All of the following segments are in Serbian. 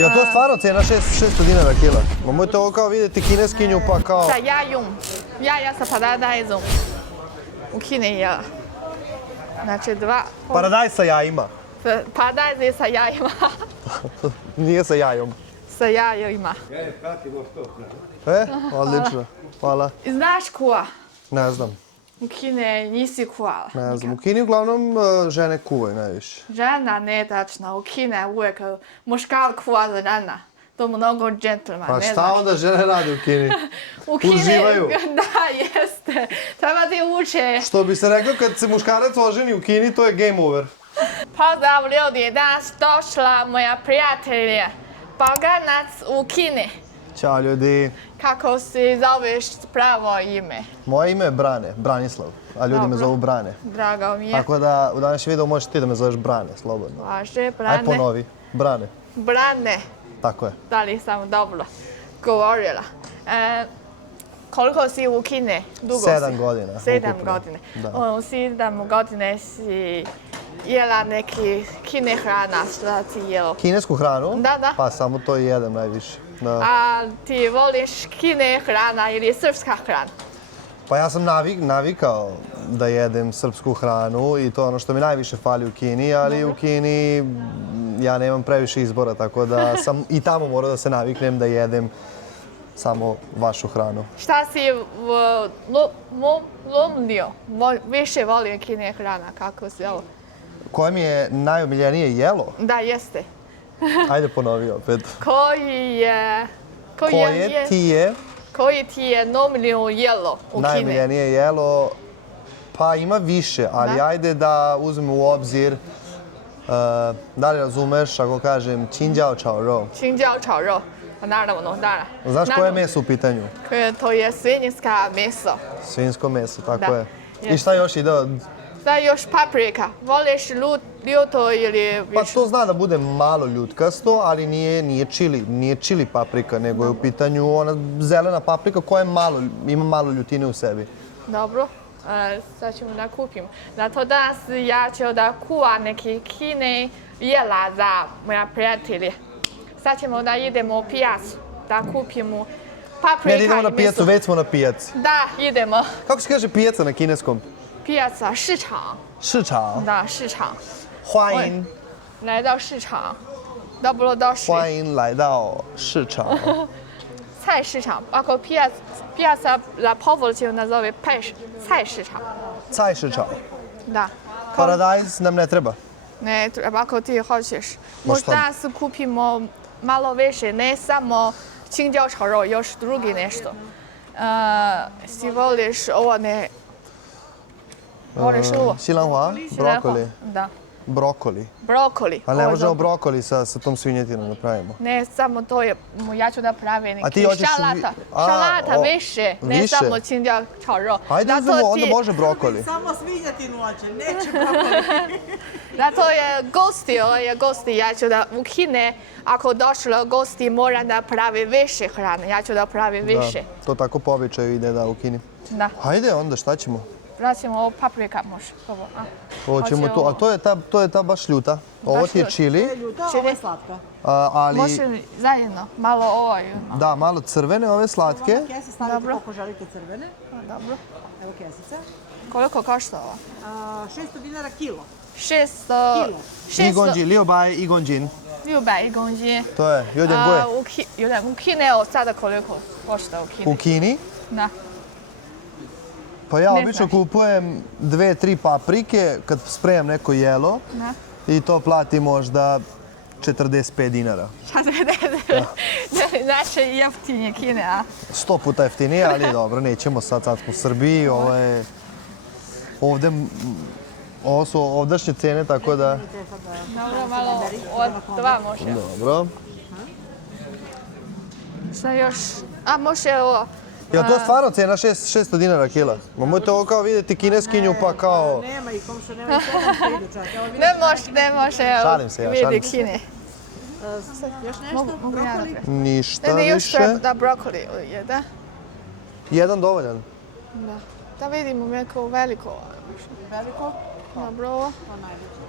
Je to stvarno cena 600 dinara kila? Nemojte ovo kao vidjeti kineskinju pa kao... Sa jajom. Jaja sa paradajzom. U Kini je. Znači Paradajz sa jajima. Paradajz je sa jajima. Nije sa jajom. Sa jajima. Odlično. Hvala. Znaš kuva? Ne znam. U Kini nisi kuvala. Ne znam. U Kini uglavnom žene kuvaju najviše. Žena ne tačno. U Kini uvijek muškar kuva za žena. To mnogo džentlmena. Pa šta onda žene rade u Kini? U Kini, uživaju. Da, jeste. Treba ti uče. Što bi se rekao, kad se muškarac oženi u Kini, to je game over. Pozdrav ljudi, danas došla moja prijatelja. Poganac u Kini. Ćao ljudi. Kako se zoveš pravo ime? Moje ime je Brane, Branislav, a ljudi me zovu Brane. Drago mi je. Tako da u današnjem videu možeš ti da me zoveš Brane, slobodno. Važe, Brane. Aj ponovi, Brane. Brane. Tako je. Da li sam dobro govorila? Koliko si u Kini? Dugo si? 7 godina. 7 godine. Da. U 7 godine si jela neki kine hrana, šta si jelo? Kinesku hranu? Da, da. Pa samo to i jedem najviše. Da. A ti voliš kine hrana ili srpska hrana? Pa ja sam navikao da jedem srpsku hranu i to je ono što mi najviše fali u Kini, ali u Kini ja nemam previše izbora, tako da sam i tamo morao da se naviknem da jedem samo vašu hranu. Šta si lomlio? Više volio kine hrana, kako si ovo? Koje mi je najomiljenije jelo? Da, jeste. Ajde ponovi opet. Koji ti je nomilio jelo u Kini? Najomiljenije jelo? Pa ima više, ali ajde da uzmem u obzir da li razumeš ako kažem činđao čao ro. Činđao čao ro. Naravno, da. Znaš koje je meso u pitanju? To je svinjska meso. Svinjsko meso, tako je. Jest. I šta još ide? Da, još paprika. Voliš ljuto ili više? Pa to zna da bude malo ljutkasto, ali nije čili paprika, nego je u pitanju ona zelena paprika koja ima malo ljutine u sebi. Dobro. Sad ćemo da kupimo. Zato danas ja ću da kuva neki kine jela za moja prijatelje. Sad ćemo da idemo u pijacu, da kupimo paprika i meso. Ne idemo na pijacu, već smo na pijaci. Da, idemo. Kako se kaže pijaca na kineskom? Pijaca, 市场. 市场. Da, 市场. 欢迎. 来到市场. Dobro došli. 欢迎来到市场. 菜市场. Ako pijaca za Povolićev nazove菜市场. 菜市场. Da. Paradajz nam ne treba. Ne treba, ako ti hoćeš. Možda se kupimo malo više, ne samo činđao čao ro, još drugi nešto. Si voliš ovo ne... Voliš ovo? Silanhua? Brokoli? Da. Brokoli. Brokoli. Ali ne možemo brokoli sa tom svinjetinom da pravimo. Ne, samo to je, ja ću da pravim neki šalata. Šalata više, ne samo činđao čao ro. Ajde uzmemo, onda može brokoli. Samo svinjetinu hoće, neće brokoli. Zato je gosti, ja ću da u Kine, ako došlo gosti, moram da pravi više hrane, ja ću da pravim više. Da, to tako po običaju ide da u Kini. Da. Hajde onda, šta ćemo? Vraćamo ovo paprika, može. Ovo ćemo tu, a to je ta baš ljuta. Ovo ti je čili. To je ljuta, ovo je slatka. Može zajedno, malo ovo i ono. Da, malo crvene, ove slatke. Ovo kese stavite koliko želite crvene. Dobro. Evo kesica. Koliko košta ovo? 600 dinara kilo. 600... Igonđin, 600igonđin. 600igonđin. To je, u Kini, evo sada koliko košta u Kini? U Kini? Da. Pa ja obično kupujem 2-3 paprike kad spremam neko jelo i to plati možda 45 dinara. 45? Znači jeftinije Kine, a? 100 puta jeftinije, ali dobro, nećemo sad smo u Srbiji, ovo su ovdašnje cene, tako da... Dobro, malo od 2 može. Dobro. Šta još? A može ovo... Ja, to je stvarno cena 600 dinara kila. Nemojte ovo kao vidjeti kineskinju pa kao... Nema ih, komšo, nema ih 700 idu čak. Ne može, evo, šalim se. vidi Kine. Još nešto? Brokoli? Ništa Ne, još više. treba da brokoli je, da? Jedan dovoljan. Da. Da vidimo neko veliko. Veliko? Dobro ovo. To najveće.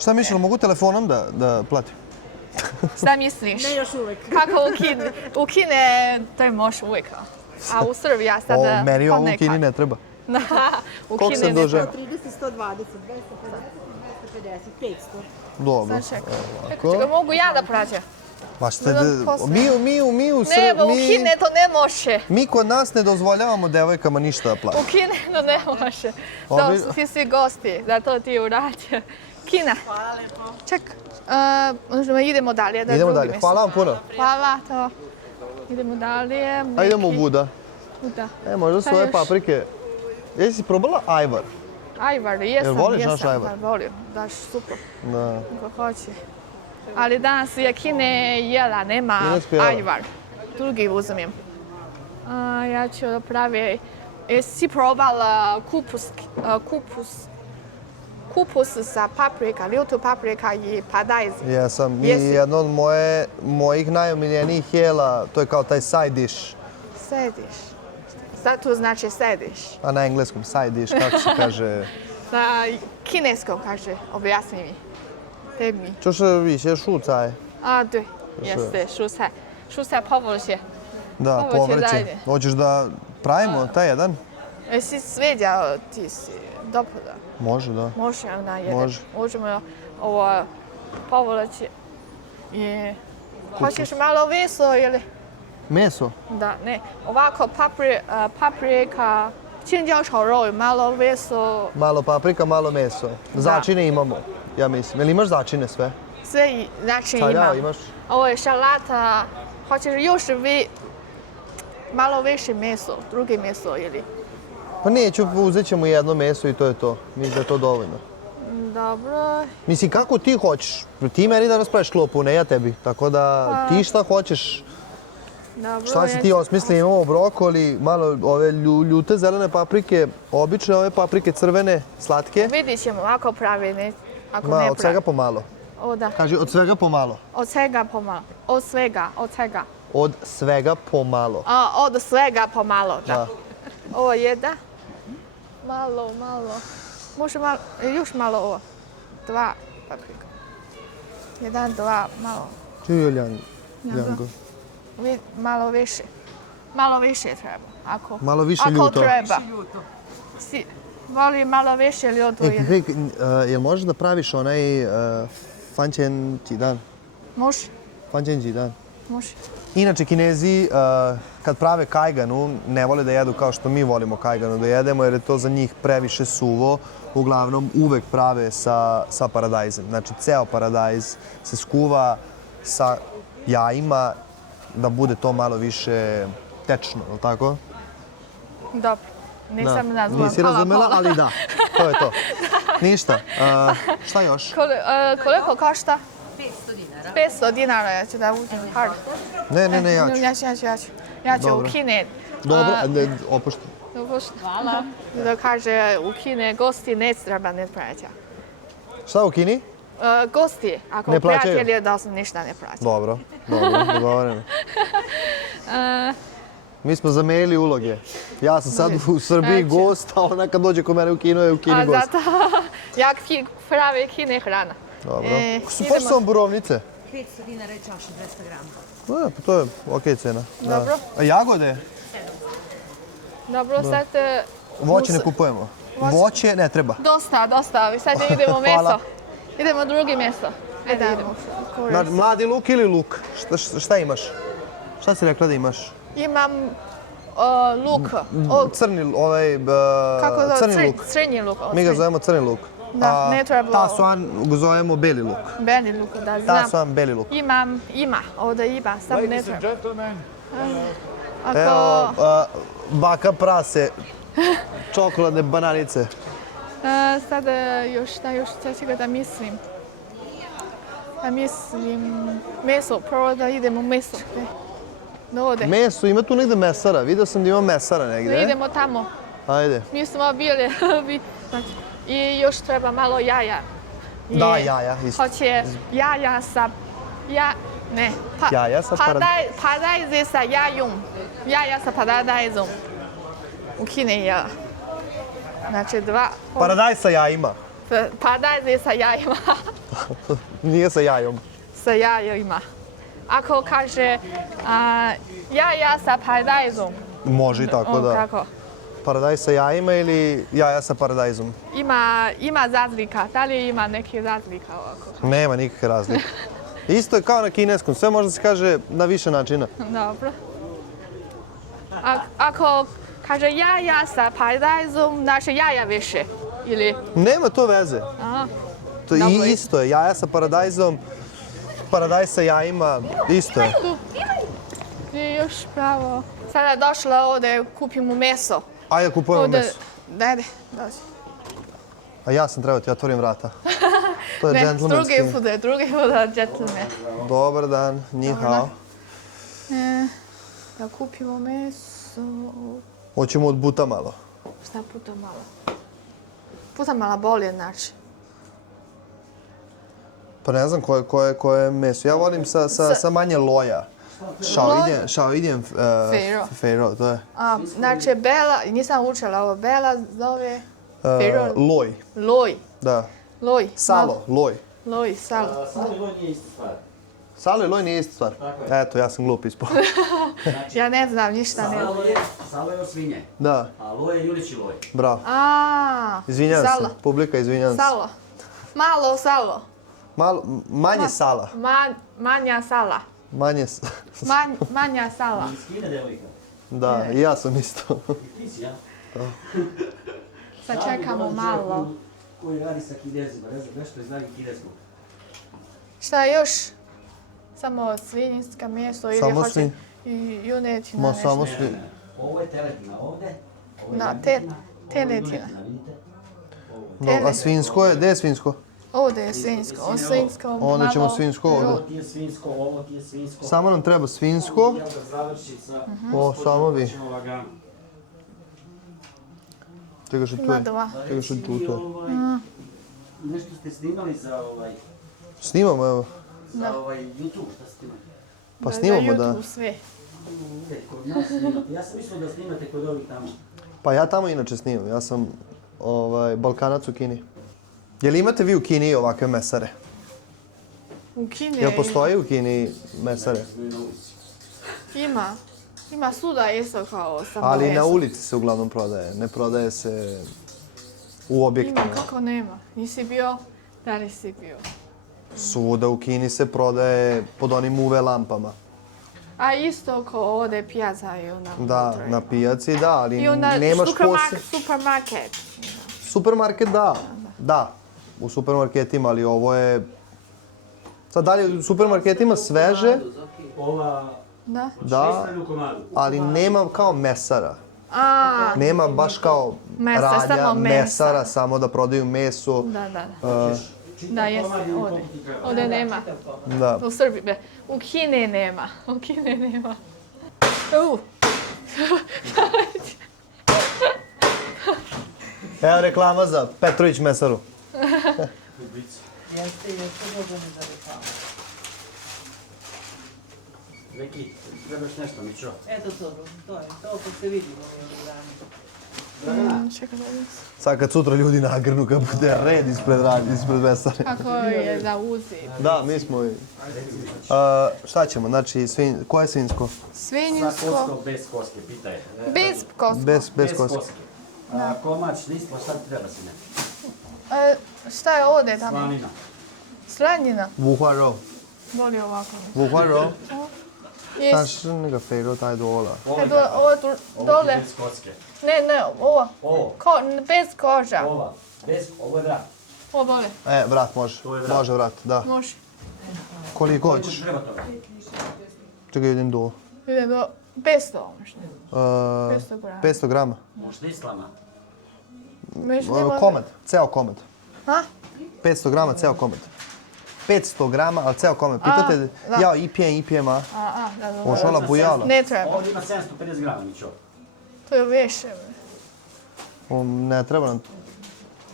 Šta misliš, mogu telefonom da platim? Šta misliš? Ne još uvek. Kako u Kine to možeš uvijek. A u Srbiji ja sada Meni ovo u ponekad. Kini ne treba. U Koliko Kini sam ne duže? treba. 130, 120, 250, 250, 500. Dobro. Sad čekaj, mogu ja da praćem? Ma ste, Posle. mi u Ne, Srbiji, u Kine to ne može. mi kod nas ne dozvoljavamo devojkama ništa da plaća. U Kine to ne može. Obi- To svi gosti, da to ti uradio. Kina. Hvala lepo. Ček, idemo dalje. Da Idemo drugi dalje. mjesto. Hvala vam puno. Hvala, to. Idemo dalje. A idemo u Buda. Buda. Možda su Šta ove još? paprike. Jesi probala ajvar? Ajvar, jesam, Jel voliš naš jesam. ajvar? Da, volim, daš super, Da. ko hoće. Ali danas je Kine jela, nema Kinesko jela. ajvar. Drugi uzmem. Ja ću da pravi... Jesi probala kupus sa paprika, ljutu paprika i padajz? Jesam. I Jesi? jedno od mojih najomiljenijih jela, to je kao taj side dish. Sediš. Šta tu znači sediš? A na engleskom side dish, kako se kaže. Na kineskom kaže, objasni mi. Tebi. 就是一些蔬菜。对，jeste, šusaj. Šusaj povrće. Da, Povrće povrće. dalje. Hoćeš da pravimo taj jedan? Jesi sviđao ti si dopada? Može, da. Možemo na jedan. Može. Možemo ovo povrće. Hoćeš malo meso ili? Meso. Da, ne. Ovako paprika, 青椒炒肉, malo meso, Malo paprika, malo meso. Začine imamo, ja mislim. Jel imaš začine sve? sve znači Čaljao imam. imaš? Ovo je šalata. Hoćeš još malo više meso, drugi meso ili? Pa neću, uzet ćemo jedno meso i to je to. Mislim da je to dovoljno. Dobro. Mislim, kako ti hoćeš? Ti meni danas praviš klopu, ne ja tebi. Tako da ti šta hoćeš? Dobro. Šta si ti osmislio? Imamo brokoli, malo ove ljute zelene paprike, obične ove paprike crvene, slatke. Vidit ćemo ako pravi, ne, ako Ma, ne od svega pravi. pomalo. O da, Kaži, od svega pomalo. od svega pomalo. Od svega. Od svega pomalo. Od svega pomalo, da. Da. Ovo je da. Malo. Može malo, još malo ovo. 2 paprika. 1, 2, malo. Čuju Ljango. Malo više. Malo više treba. Malo više Ako ljuto. treba. Voli malo više ljuto. Jel možeš da praviš onaj fančen jidan? Može. Fančen jidan. Može. Inače, Kinezi kad prave kajganu ne vole da jedu kao što mi volimo kajganu da jedemo jer je to za njih previše suvo. Uglavnom uvek prave sa paradajzem. Znači, ceo paradajz se skuva sa jajima da bude to malo više tečno, je li tako? Dobro. Nisam razumela. Nisi razumela, ali da. To je to. Ništa. Šta još? Koliko košta? 500 dinara. 500 dinara, ja ću da uzmem kart. Ne, ja ću. Ja ću u Dobro. Kine. Dobro, opušti. Hvala. Da kaže u Kine gosti ne treba ne plaća. Šta u Kini? Gosti, ako Ne plaćaju? prijatelji da ništa ne plaća. Dobro, dogovoreno. Mi smo zamenili uloge. Ja sam sad u Srbiji gost, a ona kad dođe kod mene u Kinu je u Kini gost. Zato ja pravi Kine hrana. Dobro. Baš su vam borovnice? 500 dinara je čaša, 200 grama. Pa to je okej cena. Da. Dobro. A jagode? Dobro, sad... Voće ne kupujemo. Voće ne treba. Dosta. Sad idemo Hvala. meso. Idemo drugi meso. Ajde, idemo. Mladi luk ili luk? Šta imaš? Šta si rekla da imaš? Imam luk. Crni, Kako crni zove? luk. Crni luk. Mi ga zovemo crni luk. Da, ne treba. Tasoan ga zovemo beli luk. Beli luk, da znam. Tasoan beli luk. Ima, ovdje ima, samo ne treba. Evo, Ako... baka prase, čokoladne bananice. Sada još, čega da mislim. Meso, prvo da idemo meso. Da ode. Meso, ima tu negde mesara. Vidio sam da ima mesara negde. Da idemo tamo. Ajde. Mi smo bili, i još treba malo jaja. Da, jaja, isto. Hoće jaja sa... Jaja sa paradajz sa jajom. Jaja sa paradajzom. U Kini je. Znači 2... Paradajz sa jajima. Paradajz sa jajima. Nije sa jajom. sa jajima. Ako kaže jaja sa paradajzom. Može i tako da. Kako? Paradajz sa jajima ili jaja sa paradajzom? Ima razlika. Da li ima neke razlika ovako? Nema nikakve razlike. Isto je kao na kineskom, sve može da se kaže na više načina. Dobro. Ako kaže jaja sa paradajzom, znači jaja više. Ili? Nema to veze. Aha. To Dobro. i isto je, jaja sa paradajzom, paradajz sa jajima, isto je. Nije još pravo. Sada je došla ovdje, kupimo meso. Ajde kupujemo Ovdje, meso. dajde, dođi. A ja sam trebao ti otvorim vrata. To je Ne, džentlmenski. drugi put, gentleman. Dobar dan, ni hao. Da kupimo meso. Hoćemo od buta malo. Šta puta malo? Puta malo bolje, znači. Pa ne znam koje je meso. Ja volim sa manje loja. Šao idem Fero, to je. Znači, Bela, nisam učila ovo, Bela zove Fero. Loj, Loj. da. Loj. Salo, loj. Loj, salo. Salo i loj nije ista stvar. Salo i loj nije ista stvar. Eto, ja sam glup ispao. Ja ne znam, ništa ne znam. Salo je od svinje, Da, a loj je juneći loj. bravo. Izvinjam Salo. se, publika, izvinjam se. Salo. Malo salo. Manje sala. Manja sala. Manje... Manja sala. Iz Kine, devojka. Da, i ja sam isto. I ti si, ja? Sad čekamo malo. Koji radi sa kinezima, ne znam, nešto iz nagi kineskog. Šta još? Samo svinjska meso ili Samo hoće svinj. i junetina Ma nešto? samo Ne, svi. ne, ne. Ovo je teletina ovde, ovo je Da, jabutina, teletina. ovo je junetina, vidite? No, a svinjsko je, gdje je svinjsko? Ovdje je svinjsko. O svinjsko malo. Onda ćemo svinjsko ovdje. Ovo ti je svinjsko, ovo ti je svinjsko. Samo nam treba svinjsko. Jel da završi sa... O, samo vi. Ćemo lagano. Čekaj što tu Ima je. dva. Čekaj što tu je. Nešto ste snimali za Snimamo, evo. YouTube, šta snimate? Pa snimamo, da. Na YouTube sve. Kod nas snimate. Ja sam mislio da snimate kod ovih tamo. Pa ja tamo inače snimam. Ja sam Balkanac u Kini. Je li imate vi u Kini ovakve mesare? U Kini Jel postoji u Kini mesare? ima. Ima suda isto kao sa Ali na mesom. ulici se uglavnom prodaje. Ne prodaje se u Ima, objektima. kako nema? Nisi bio? Da li si bio? Svuda u Kini se prodaje pod onim UV lampama. A isto kao ovdje pijaca i ona. Da, na pijaci da, ali I onda nemaš supermarket. Supermarket da, da. U supermarketima, ali ovo je... Sad dalje u supermarketima sveže, Ova Da. da, šestanu komadu. ali nema kao mesara. A, Nema baš kao Mesa, radnja, samo mesa. mesara, samo da prodaju meso. da. Uh, Da, jeste, ovdje. Ovdje nema. da. U Srbiji, be. U Kini nema. U Kini nema. Evo reklama za Petrović mesaru. Jeste dobro mi za reklamu. Neki, trebaš nešto, Mićo. Eto to je to kad se vidimo u programi. Čekaj, da vidim. Sad kad sutra ljudi nagrnu, kad bude red ispred mesare. Kako je za uzi? Da, mi smo i... Šta ćemo, znači, koje je svinjsko? Sa Svinjsko. koskom, bez koske, pitaj. Bez koska. Bez koske. Komać, listva, šta ti treba si ne? Šta je ovdje tamo? Slanina. Slanjina. 五花肉， Voli ovako. 五花肉，但 Jes. 是那个肥肉太多了。 Ovo E, je ovo dole. bez koske. Ne, ovo. Ovo, Bez koža. ova, ovo je vrat. Ovo dole. E, vrat može. To je vrat. Može vrat, da. Može. Koliko Koliko hoćeš? treba toga? Čekaj, idem do... Ide do 500 možda. 500 grama. 500 grama. Možda islama. Komad, ceo komad. A? 500 grama, ceo komad. 500 grama, ali ceo komad. Pitate, da. ja ipijem, a? Da. Hoš ona bujala? Ne treba. Ovdje ima 750 grama, Mićo. To je više. Ne treba nam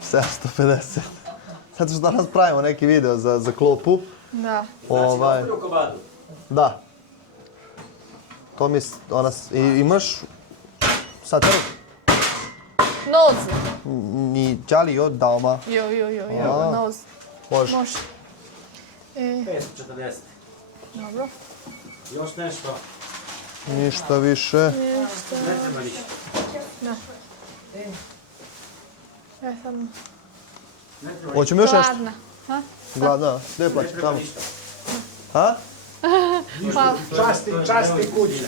750. Zato što danas pravimo neki video za klopu. Da. Znači, ostaje u komadu. Da. To mi, imaš satar, Noz. ni čali od daoma. Jo, A. noz. Može. Može. 540. Dobro. Još nešto? Ništa više. Ništa. Ne treba ništa. Da. Ja sam Hoćemo još nešto? gladna. Ha? Gladna? Gdje plaći? Tamo. Ha? Hvala. Časti kući.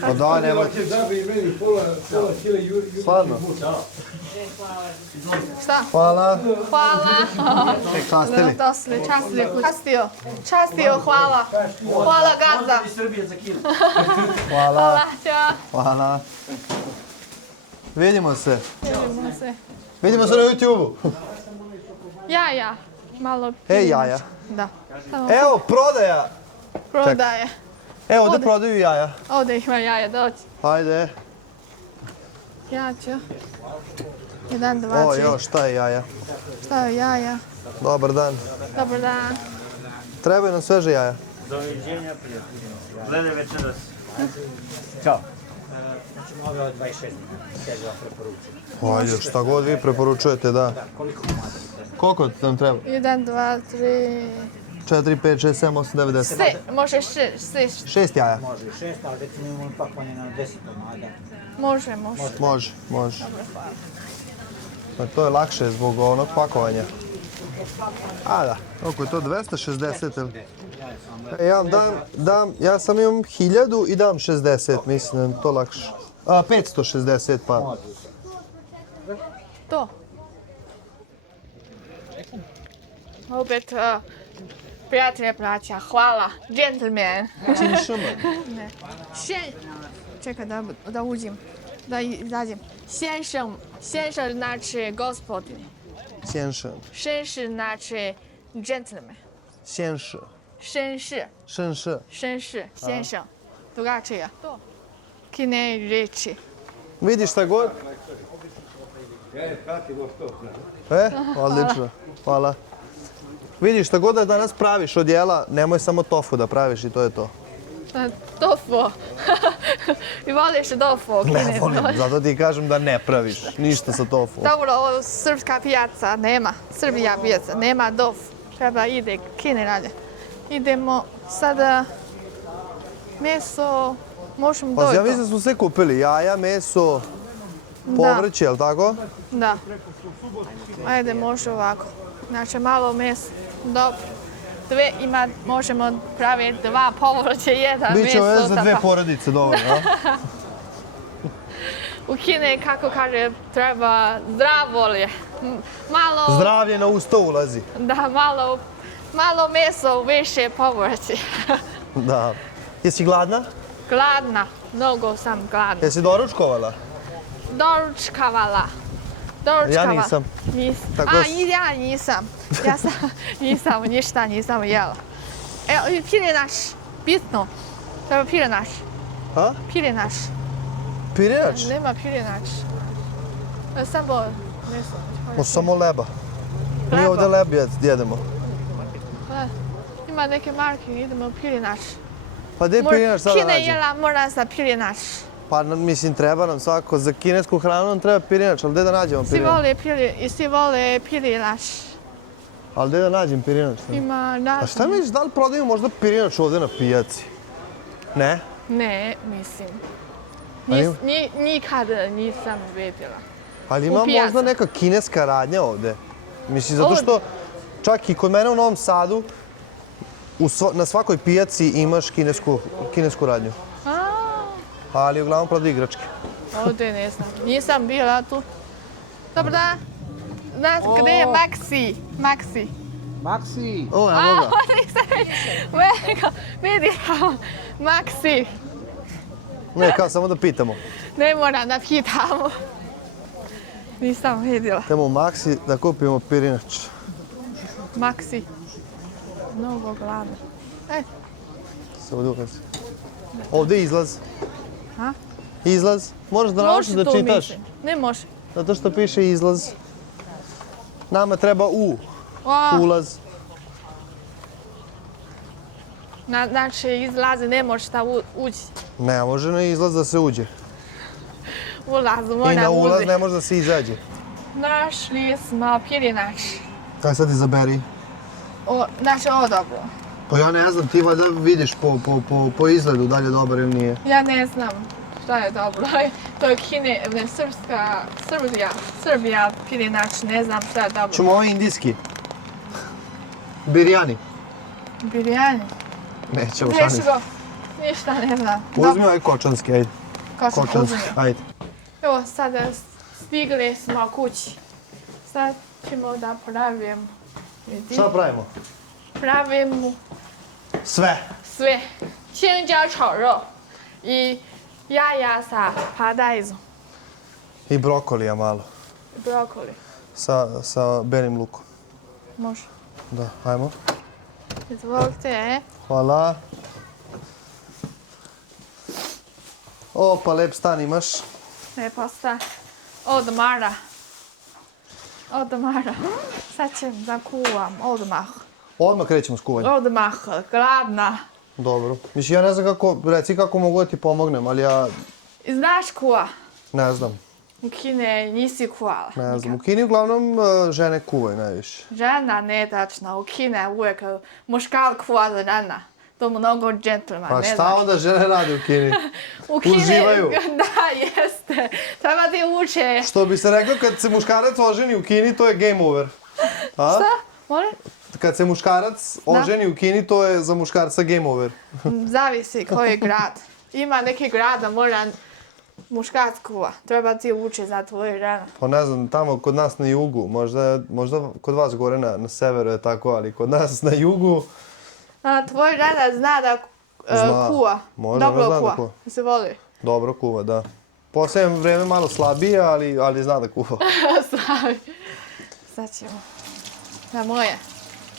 Pa da, nemoj. Ti zabi meni pola kile Stvarno? Šta? Hvala. Hvala. Častili. Častio, hvala. Hvala, gazda. Iz Srbije za kilo. Hvala. Hvala, ćao. Hvala. Vidimo se. Vidimo se. Vidimo se na YouTube-u. Jaja. Malo Ej, jaja. Da. Samo Evo, prodaja. prodaje. Evo, ovdje Ode. prodaju jaja. Ovdje ima jaja, doći. Hajde. Ja ću. 1, 2, 3. O, još, šta je jaja? Šta je jaja? Dobar dan. Dobar dan. Trebaju nam sveže jaja. Doviđenja, prijatelji. Gledaj večeras. Ćao. Znači, ove od 26 seža preporučujem. Ajde, šta god vi preporučujete, da. Koliko komada? Koliko nam treba? 1, 2, 3. 4, 5, 6, 7, 8, 9, 10. Se, može 6. 6 jaja. Može i 6, ali recimo imamo pakovanje na 10 komada. Može. Može, može. Pa to je lakše zbog onog pakovanja. A da, koliko je to, 260 ili? Ja sam imam 1000 i dam 60, mislim da je to lakše. 560 pa. To. Opet, prijatelje braća, hvala. Gentleman. Ne. Čekaj da uđem. Da izađem.先生 znači gospodin. 先生 绅士 znači gentleman. 先生 绅士绅士 先生. Drugačije. To. Kine riječi. Vidiš šta god? Odlično. Hvala. Vidiš šta god da danas praviš od jela, nemoj samo tofu da praviš i to je to. Tofu. I voliš tofu. Ne volim, zato ti kažem da ne praviš ništa sa tofu. Dobro, ovo srpska pijaca nema. Srbija pijaca nema tofu. Treba ide kine dalje. Idemo sada meso. Možemo Pa ja to. mislim da smo sve kupili, jaja, meso, povrće, jel tako? Da. Ajde, može ovako. Znači malo meso. Dobro. Možemo praviti 2 povrće, 1 meso. Biće ovo za 2 porodice dovoljno, a? U Kine, kako kaže, treba zdravlje. Malo, Zdravlje na usta ulazi. da, malo meso, više povrće. Da. Jesi gladna? Gladna, mnogo sam gladna. Jesi doručkovala? Doručkavala. Ja nisam. Tako Ja nisam. Ja sam nisam, ništa nisam jela. Evo, pirinaš, bitno. Treba pirinaš. A? Pirinaš. Pirinač? Nema pirinač. Samo meso. Samo leba. Mi ovdje leb jedemo. Ima neke marke, idemo pirinač. Pa gdje pirinač sada Kine nađe? jela mora za pirinač. Pa mislim treba nam svako, za kinesku hranu nam treba pirinač, ali gdje da nađemo pirinač? Svi vole pirinač. Ali gdje da nađem pirinač? Ima A šta misliš, da li prodaju možda pirinač ovdje na pijaci? Ne? Ne, mislim. ima? Nikad nisam vidjela. Ali ima pijaci. možda neka kineska radnja ovdje. Mislim, zato što čak i kod mene u Novom Sadu na svakoj pijaci imaš kinesku radnju. Ali uglavnom prodaju igračke. Ovdje ne znam. Nisam bila tu. Dobar dan. Znaš gdje je Maxi? Maxi. Maxi! O, evo ga. Veliko, vidi, Maxi. Ne, kao samo da pitamo. Ne moram da pitamo. Nisam vidjela. Idemo u Maxi da kupimo pirinač. Maxi. Mnogo gladno. Se ovdje ulazi. Ovdje je izlaz. A? Izlaz. Moraš da naučiš da čitaš. Ne može. Zato što piše izlaz. Nama treba ulaz. Znači izlazi, ne može da uđi. Ne može na izlaz da se uđe. Ulazu I mora na ulaz uđi. ne može da se izađe. Našli smo pirinač. Kaj sad izaberi? Znači ovo dobro. Pa ja ne znam, ti valjda vidiš po izgledu da li je dobar ili nije. Ja ne znam šta je dobro. To je Srbija pirinač, ne znam šta je dobro. Čemo ovo indijski. Birijani. Birijani. Nećemo, šta Teško. Ništa ne znam. Uzmi ovaj kočanski, ajde. Kočanski uzmi. Ajde. Evo sada stigli smo kući. Sad ćemo da pravimo. Šta pravimo? Pravimo Sve. sve. 青椒炒肉 i jaja sa paradajzom. I brokolija malo. I brokoli. Sa belim lukom. Može. Da, ajmo. Izvolite. Hvala. O, pa lep stan imaš. Lepo sta. Odmara. Sad ćem da kuvam odmah. Odmah krećemo s kuvanjem. Odmah, gladna. Dobro. Mislim, ja ne znam kako, reci kako mogu da ti pomognem, ali ja Znaš kuva? ne znam. U Kine nisi kuvala. Ne znam. U Kini uglavnom žene kuvaju najviše. Žena ne tačno. U Kine uvijek muškar kuva za žena. To mnogo džentlmena, Pa ne šta znaš. onda žene rade u Kini? U Kine, Uživaju. Da, jeste. Treba ti uče. Što bi se rekao, kad se muškarac oženi u Kini, to je game over. A? Šta? Molim? Kad se muškarac oženi u Kini, to je za muškarca game over. Zavisi koji grad. Ima neki grad da mora muškarac kuva. Treba ti uče za tvoje žena. Pa ne znam, tamo kod nas na jugu, možda kod vas gore na severu je tako, ali kod nas na jugu... Tvoj žena zna da Zna. kuva. Može, Dobro ona zna da kuva. kuva. Se voli. Dobro kuva, da. Posljednje vrijeme malo slabije, ali zna da kuva. Slavi. Sad ćemo. Na moje.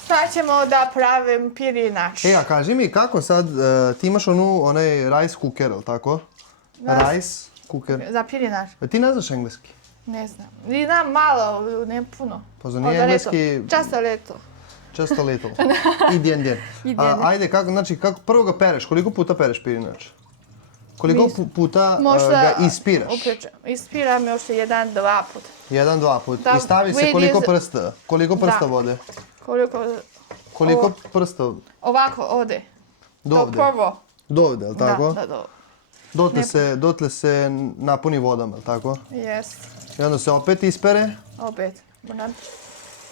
Sad ćemo da pravim pirinač. A kaži mi, kako sad, ti imaš onaj rice cooker, ili tako? Rice cooker. Za pirinač. Ti ne znaš engleski? Ne znam. I znam malo, ne puno. Pa za nije engleski... Často leto. Just a little. Idjen. Ajde, prvo ga pereš, koliko puta pereš pirinač? Koliko puta ga ispiraš? Ispiram još 1-2 puta. 1-2 puta. Da, I stavi se vidi koliko se- prsta? Koliko prsta Da. vode? Koliko Prsta? ovako ode. To Dovde. prvo. Dovde, jel tako? Da. Dotle se napuni vodom, jel tako? Yes. I onda se opet ispere Opet. Moram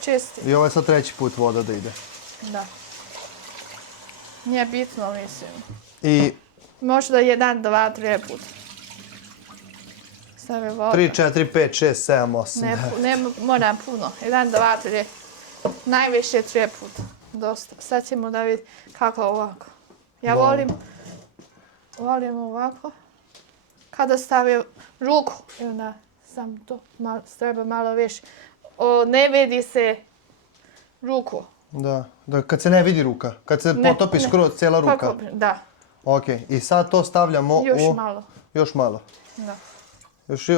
čistiti. i ovo je sad treći put voda da ide. Da. Nije bitno, mislim. I Možda 1-2-3 puta. Stavi voda. 3, 4, 5, 6, 7, 8. Ne moram puno. 1-2-3. Najviše 3 puta. Dosta. Sad ćemo da vidimo kako ovako. Ja volim ovako. Kada stavim ruku, i onda sam to treba malo više. Ne vidi se ruku. Da, kad se ne vidi ruka, kad se potopi skroz cijela ruka. Kako? Da. Ok, i sad to stavljamo Još u... malo. Još malo. Da. Još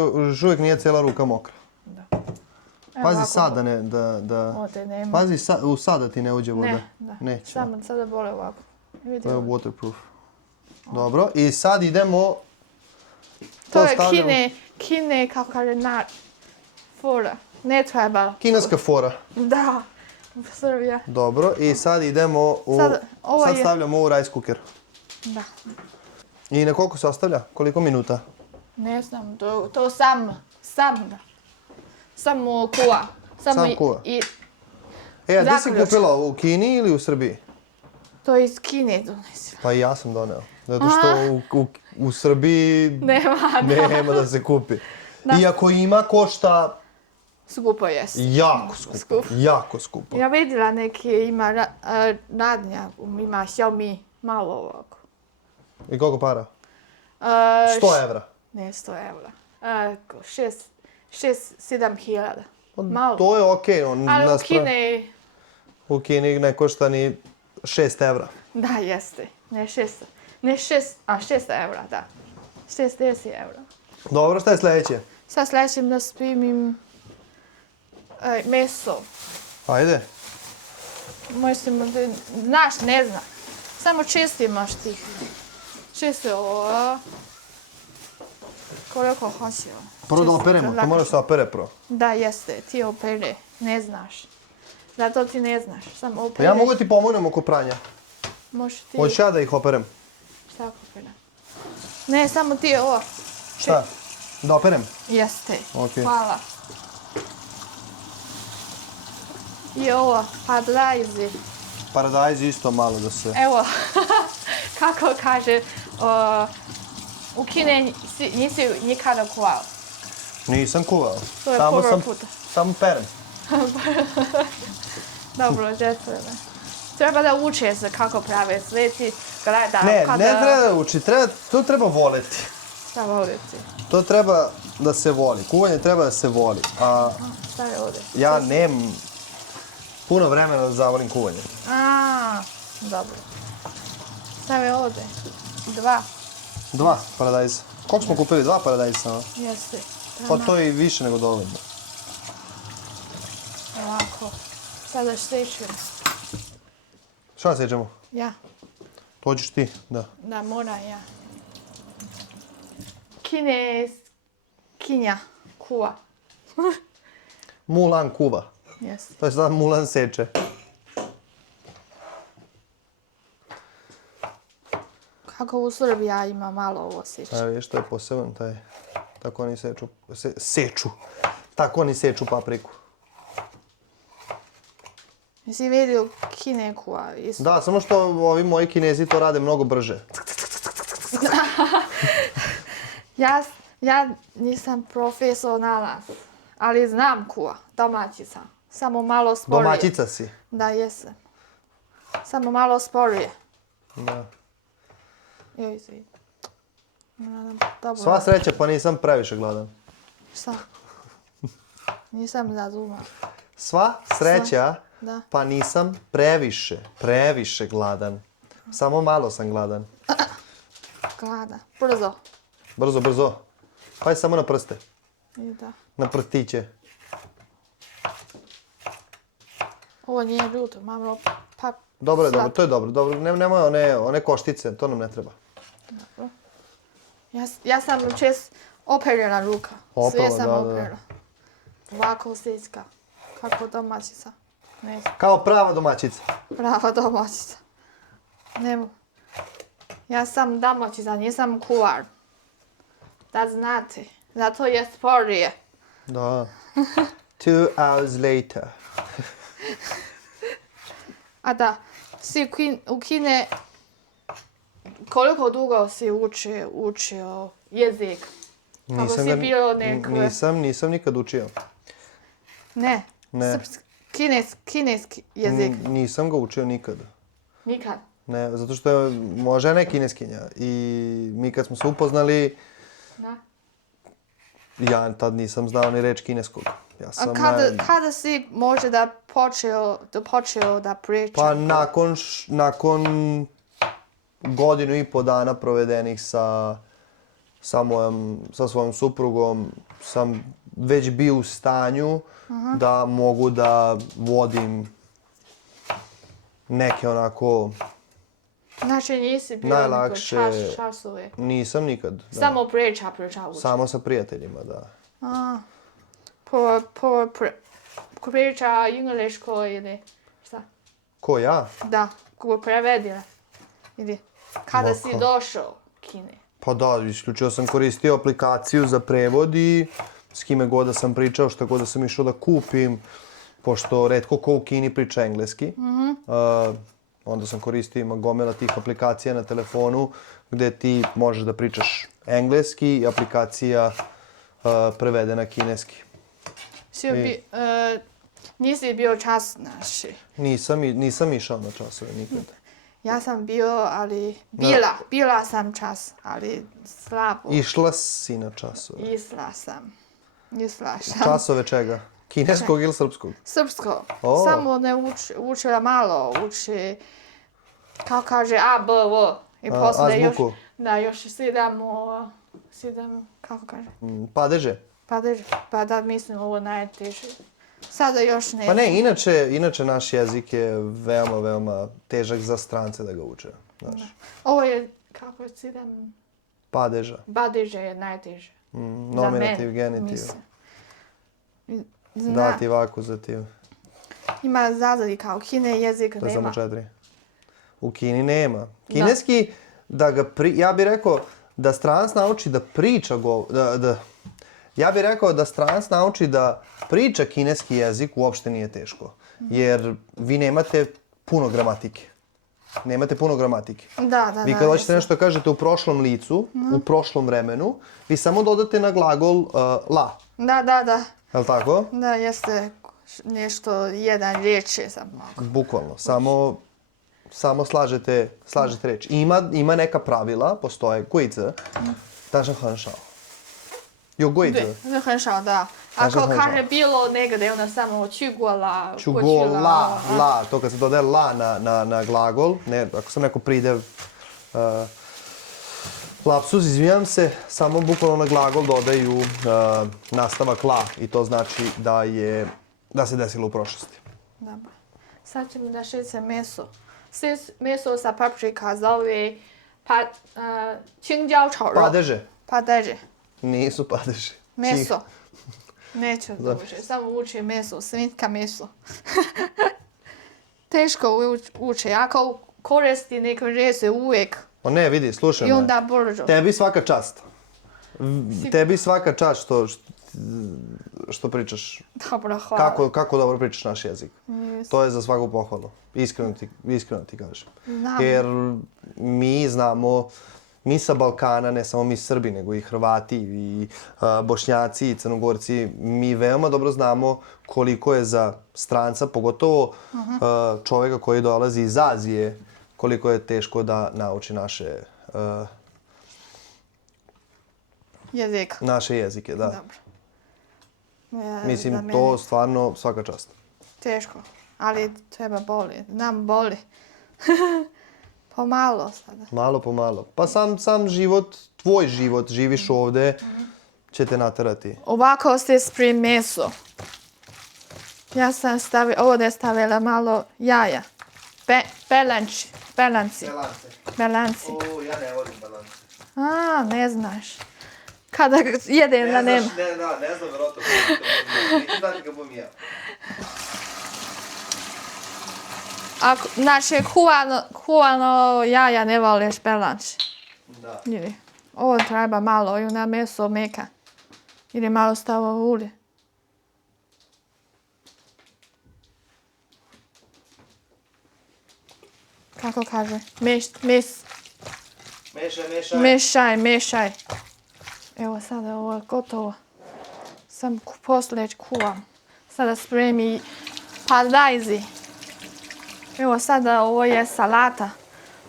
uvijek nije cijela ruka mokra. Pazi ovako. sad da ne, da... Ovdje nema. Pazi u sad da ti ne uđe voda. Da. Neće. Samo sada boli ovako. Vidi To je ovdje. waterproof. Dobro, i sad idemo... To je stavljamo- kine kako kaže fora. Ne treba. Kineska fora. Da. Srbija. Dobro, i sad idemo u... Sad stavljamo u rice cooker. Da. I na koliko se ostavlja? Koliko minuta? Ne znam, to samo kuva. Sam kuva. I A gdje si Zaključ. kupila ovo? U Kini ili u Srbiji? to iz Kine donesi. Pa i ja sam doneo. Zato što u Srbiji nema da se kupi. Iako ima, košta Skupo jest. jako skupo. Jako skupo. Ja vidjela neki ima radnja, ima Xiaomi malo ovako. I koliko para? 100 evra. Ne 100 evra. 6-7 hiljada. Malo. To je okej. Ali u Kine, U Kini ne košta ni 6 evra. da jeste. Ne 6 evra, da. 6-10 evra. Dobro, šta je sljedeće? Sad sljedećem da spimim meso. Ajde. Mislim, znaš, ne zna. Samo čistimo štih. Čisti ovo. Koliko hoćemo. Prvo da operemo, to mora se opere prvo. Da, jeste, ti opere, ne znaš. Zato ti ne znaš, samo Pa opereš. ja mogu da ti pomognem oko pranja. Možeš ti... Hoćeš ja da ih operem? Šta operem? Ne, samo ti ovo. Šta? Da operem? Jeste. Okej. Hvala. I ovo, paradajzi. Paradajz isto malo da se... Evo, kako kaže, u Kine nisi nikada kuvao. Nisam kuvao. To je Samo prvi sam... puta. Samo perem. Dobro, djeca. Treba da uče se kako prave sve ti gleda. Ne, kada... ne treba da uči, to treba voleti. Šta voliti? To treba da se voli. Kuvanje treba da se voli. A Šta je ovdje? ja nemam puno vremena da zavolim kuvanje. A, dobro. Šta je ovdje? 2. 2 paradajza. Koliko smo kupili? 2 paradajza samo? Jeste. Pa to je i više nego dovoljno. Ovako. Sada štećem. Šta seđemo? Ja. Dođeš ti? Da. Da, moram ja. Kinja. Kuva. Mulan kuva. Jeste. To je sad Mulan seče. Kako u Srbiji ima malo ovo seče. Evo vidiš, to je poseban taj. Tako oni seču. Seču. Tako oni seču papriku. Jesi vidio Kine kuva? Isto. Da, samo što ovi moji Kinezi to rade mnogo brže. Ja nisam profesionalac, ali znam kuva, domaćica. Samo malo sporije. Domaćica si. Da, jesam. Samo malo sporije. Da. Joj, izvidi. Dobro. Sva sreća pa nisam previše gladan. Šta? Nisam razumela. Sva sreća Da. pa nisam previše gladan. Samo malo sam gladan. Glada. Brzo. Brzo. Pa je samo na prste. I da. Na prstiće. Ovo nije ljuto, malo Dobro, to je dobro. Nemoj one koštice, to nam ne treba. Ja sam čest operira ruka. Sve Opala, sam da. operira. Ovako sečka. Kako domaćica. Ne znam. Kao prava domaćica. Prava domaćica. Nemo. Ja sam domaćica, nisam kuvar. Da znate. Zato je sporije. Da. 2 hours later. A da, si u Kine koliko dugo si učio jezik? Kako si bio nekoj? Nisam nikad učio. Ne. Ne. Kineski jezik. Nisam ga učio nikad. Nikad. Ne, zato što je moja žena je kineskinja i mi kad smo se upoznali, Da. ja tad nisam znao ni reč kineskog. Ja A sam, kada si može da počeo da priča? pa nakon godinu i po dana provedenih sa svojom suprugom sam već bio u stanju da mogu da vodim neke onako... Znači nisi bio najlakše... časove? Nisam nikad. Da. Samo priča uči. Samo sa prijateljima, da. A, priča engleško ili šta? Ko ja? Da, ko prevedila. Ili kada si Lako. došao u Kine? Pa da, isključivo sam koristio aplikaciju za prevod i s kime god da sam pričao, šta god da sam išao da kupim, pošto retko ko u Kini priča engleski. Onda sam koristio, ima gomila tih aplikacija na telefonu gdje ti možeš da pričaš engleski i aplikacija prevede na kineski. Nisi bio čas naši. Nisam išao na časove nikad. Ja sam bio, ali bila sam čas, ali slabo. Išla si na časove. Išla sam. Časove čega? Kineskog ili srpskog? Srpsko. O. Samo ne učila malo, uči, kao kaže A, B, V. I poslije još, azbuku. da, još sedam, kako kaže? Padeže? Pa da mislim ovo najteže. Sada još ne. Pa ne, inače naš jezik je veoma težak za strance da ga uče. Znaš. Ovo je, kako je sedam, Padeža. badeže je najteže. Nominativ, genitiv. Dativ, akuzativ. Ima razlika, u Kine jezik To je samo nema. 4. U Kini nema. Kineski, ja bih rekao da stranac nauči da priča ja bih rekao da stranac nauči da priča kineski jezik uopšte nije teško. Jer vi nemate puno gramatike. Nemate puno gramatike. Da. Vi kad hoćete nešto da kažete u prošlom licu, u prošlom vremenu, vi samo dodate na glagol la. Da. Je li tako? Da, jeste nešto, jedan riječ je samo. Bukvalno. Samo slažete reč. Ima neka pravila, postoje 规则，但是很少。有规则。对，那很少的。Ako kaže bilo negdje, onda samo 去过了， Ću 过 go 去了。 la, to kad se dodaje la na glagol, ne, ako sam neko pridev lapsus, izvinjam se, samo bukvalno na glagol dodaju nastavak la i to znači da se desilo u prošlosti. Dobro. Sad ćemo da šeće meso. Meso sa paprika zove čingđao čao ro. Padeže. Padeže. Nisu padeže. Meso. Neću da uči, samo uči meso, svinjska meso. Teško uči, ako koristi neko reče uvijek O ne, vidi, slušaj i me. onda brzo. Tebi svaka čast. Tebi svaka čast što pričaš. Dobro, hvala. Kako dobro pričaš naš jezik. To je za svaku pohvalu. Iskreno ti kažem. Jer mi znamo, mi sa Balkana, ne samo mi Srbi, nego i Hrvati, i Bošnjaci, i Crnogorci, mi veoma dobro znamo koliko je za stranca, pogotovo čovjeka koji dolazi iz Azije, koliko je teško da nauči naše jezike, da. Dobro. Mislim, to stvarno svaka čast. Teško, ali treba boli. Nam boli. Pomalo sada. Malo po malo. Pa sam život, tvoj život, živiš ovdje, će te naterati. Ovako se spremi meso. Ja sam ovdje stavila malo jaja. Belanci. Balance. Belanci. O, ja ne volim balance. Ne znaš. Kada jedem da nema. Ne znam verovatno. Neću dati ga bom ja. Znači, kuvano jaja ne voliš belanci. Da. Ili, ovo treba malo i na meso meka. Ili malo stavo ulje. Kako kaže? Mešaj. Evo sada ovo je gotovo. Sam poslije kuvam. Sada spremi paradajzi. Evo sada ovo je salata.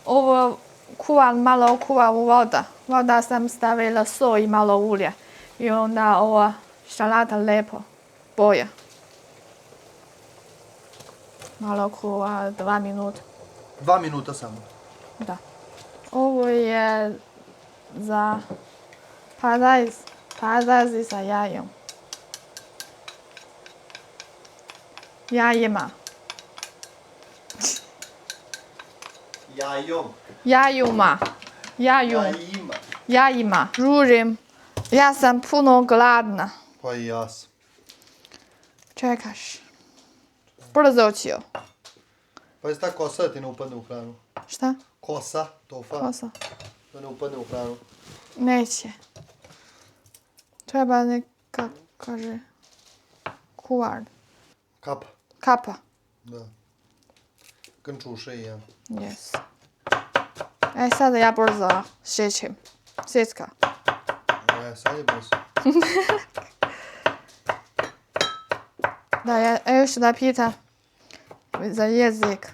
Ovo malo kuvam u voda. Voda sam stavila so i malo ulja. I onda ova salata lepo boja. Malo kuva 2 minuta. 2 minuta samo. Da. Ovo je za paradajzi sa jajom. Jajima. Jajima. Žurim. Ja sam puno gladna. Pa i ja sam. Čekaš. Brzo ću. Pa je ta kosa da ti ne upadne u hranu? Šta? Kosa, tofa. Kosa. Da ne upadne u hranu. Neće. Treba neka, kaže, kuvar. Kapa. Da. Kančuše i ja. Yes. Sada ja brzo šećem. Sjecka. Sad je brzo. Da, ja još da pitam za jezik.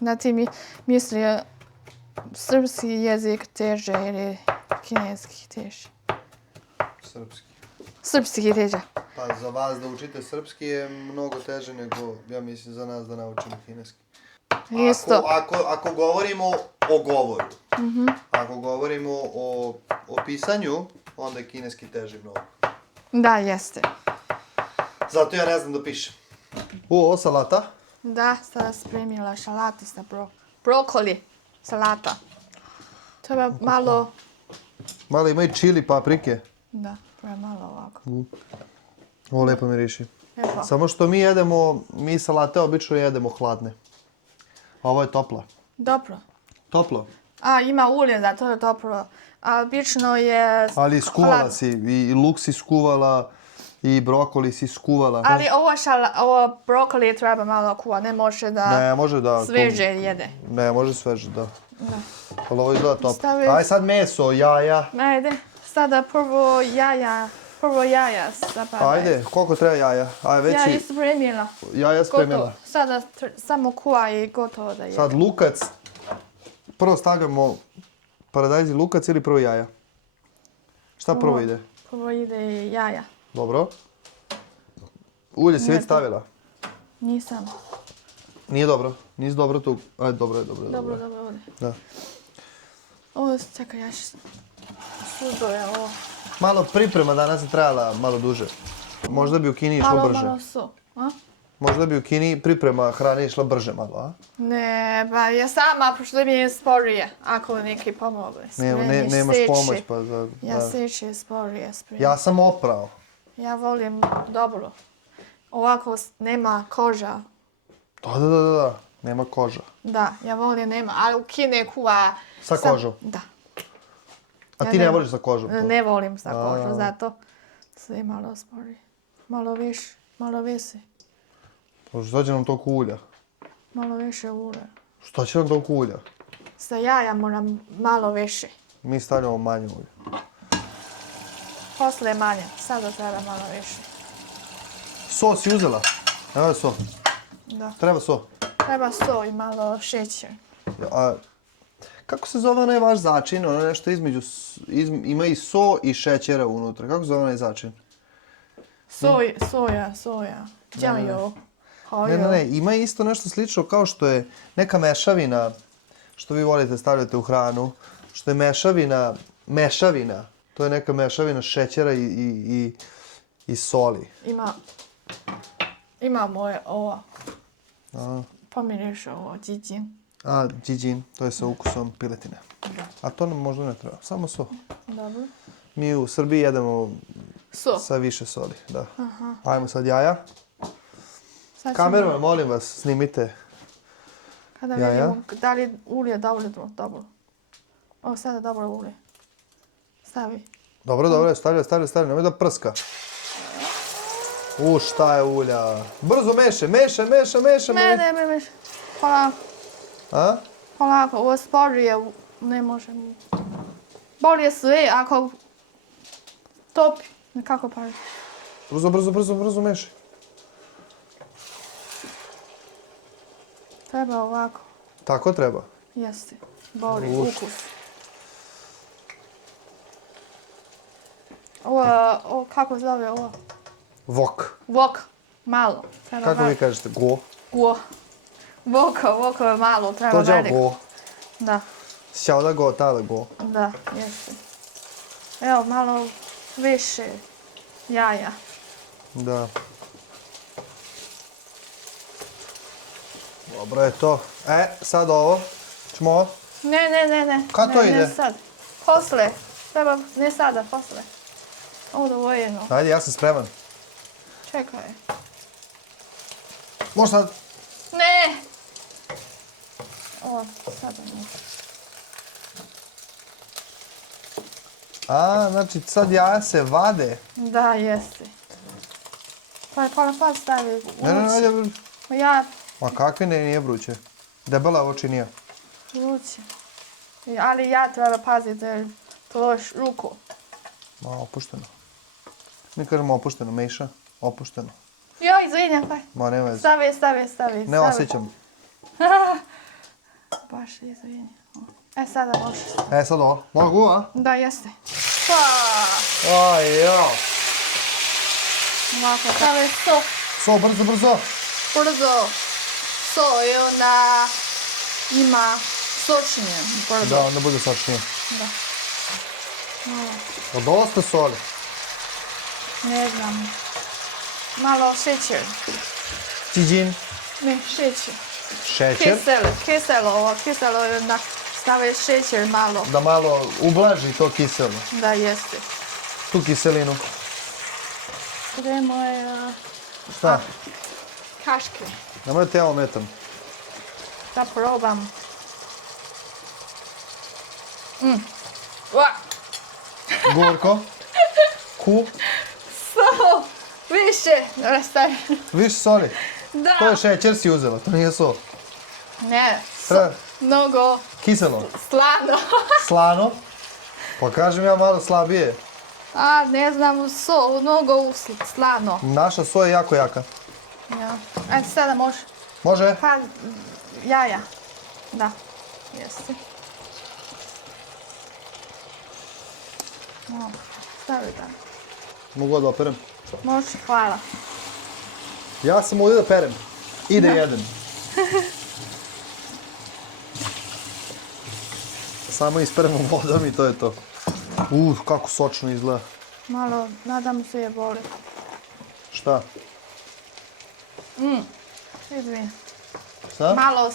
Da ti misli srpski jezik teže ili kineski teže? Srpski. Srpski teže. Pa za vas da učite srpski je mnogo teže nego, ja mislim, za nas da naučimo kineski. Isto. Ako govorimo o govoru, ako govorimo o pisanju, onda je kineski teži mnogo. Da, jeste. Zato ja ne znam da pišem. Ovo salata? Da, sada spremila salati sa brokoli. Salata. Treba malo... Malo ima i čili, paprike. Da, treba malo ovako. Ovo lepo miriši. Lijepo. Samo što mi salate obično jedemo hladne. A ovo je topla. Dobro. Toplo. A, ima ulje, da, to je dobro. A obično je Ali skuvala hladno. si, i luk si skuvala, i brokoli si skuvala. Ali ovo brokoli treba malo kuva, ne može da Ne, može da... sveže jede. Ne, može sveže, da. Da. Ali ovo izgleda top. Stavi- Aj sad meso, jaja. Ajde, sada prvo jaja zapadaj. Ajde, koliko treba jaja? Aj, već Ja si ispremila. jaja spremila. Gotovo. Sada samo kuva i gotovo da jede. Sad lukac. Prvo stavljamo paradajz i lukac ili prvo jaja? Šta prvo ide? Prvo ide jaja. Dobro. Ulje si već stavila? Nisam. Nije dobro. Nisi dobro tu. Ajde, dobro je. Dobro, ovdje. Da. Ovo, čekaj, ja sudo je ovo. Malo priprema danas je trajala malo duže. Možda bi u Kini išlo brže. Malo so. A? Možda bi u Kini priprema hrane išla brže malo, a? Ne, ba ja sama, pošto mi je sporije, ako neki pomogli. Nemaš pomoć pa Ja seče sporije spremim. Ja sam oprao. Ja volim dobro. Ovako nema koža. Da. Nema koža. Da, ja volim nema, ali u Kine kuva... Sa kožom? Da. A Ja ti ne ne- voliš sa kožom? to? Ne volim sa kožom, zato sve malo sporije. Malo više, malo više. Šta će nam toliko ulja? Malo više ulja. Šta će nam toliko ulja? Sa jaja moram malo više. Mi stavljamo manje ulja. Posle manje, sada treba malo više. So si uzela? Evo je so. Da. Treba so. Treba so i malo šećer. A kako se zove onaj vaš začin? Ono nešto između... ima i so i šećera unutra. Kako se zove onaj začin? Soja. Djamjo. Ne. Ima isto nešto slično kao što je neka mešavina, što vi volite stavljate u hranu, što je mešavina. To je neka mešavina šećera i soli. Ima moje ovo. Pomiriš ovo, džiđin. A, džiđin, to je sa ukusom piletine. A to nam možda ne treba, samo so. Dobro. Mi u Srbiji jedemo So. sa više soli, da. Ajmo sad jaja. Sad ćemo- Kameru, molim vas, snimite. Kada jaja. vidimo da li ulje dobro. Ovo sada dobro ulje. Stavi. Dobro, stavljaj, nemoj da prska. Šta je ulja. Brzo meša. Ne. Polako. A? Polako, ovo sporije ne može. Bolje sve ako topi. Nekako pari. Brzo mešaj. Treba ovako. Tako treba. Jeste. Bolje, ukus. Ovo, kako zove ovo? Wok. Malo. Treba Kako vi kažete? Go. Wok je malo, treba To djao veliko. go. Da. 小的 go, 大的 go. Da, jeste. Evo, malo više jaja. Da. Dobro je to. Sad ovo. Ćemo ovo? Ne. Kad to ide? Ne sad. Posle. Treba, ne sada, posle. Ovo dovoljeno. Ajde, ja sam spreman. Čekaj. Može sad. Ne! Ovo, sada ne. Znači sad jaja se vade. Da, jeste. Pa stavi. Ne, ajde. Ja Ma kakve nije vruće. Debela je oči nije. vruće. Ali ja treba paziti jer tvoriš ruku. Ma opušteno. Mi kažemo opušteno, Meša. Opušteno. Joj, izvinjam, pa. Ma nema veze. Stavi. Ne osjećam. Baš izvinjam. Sada možeš. Sad ovo. Mogu, a? Da, jeste. Pa! Aj, jo. Ovako, stavi so. So, brzo. Brzo. So i onda ima sočnije. Brzo. Da, onda bude sočnije. Da. O, dosta soli. Ne znam. Malo šećer. Džiđin. Ne, šećer. Šećer. Kiselo i onda stavi šećer malo. Da malo ublaži to kiselo. Da, jeste. Tu kiselinu. Gdje je moje Šta? Kaške. Nemoj da te ja ometam. Da probam. Ua, Gorko. Ku. so, više. Dobra, stavi. Više soli. Da. To je šećer si uzela, to nije sol. Ne, Šta? mnogo Kiselo. slano. Slano. Pa kažem ja malo slabije. A, ne znam, mnogo slano. Naša soja je jako jaka. Ja. Ajde, sada može. Može? Pa, jaja. Da, jeste. No, stavi da. Mogu da operem. Može, hvala. Ja sam ovdje da perem. I da jedem. Samo isperemo vodom i to je to. Kako sočno izgleda. Malo, nadam se je boli. Šta? Izvini. Šta? Malo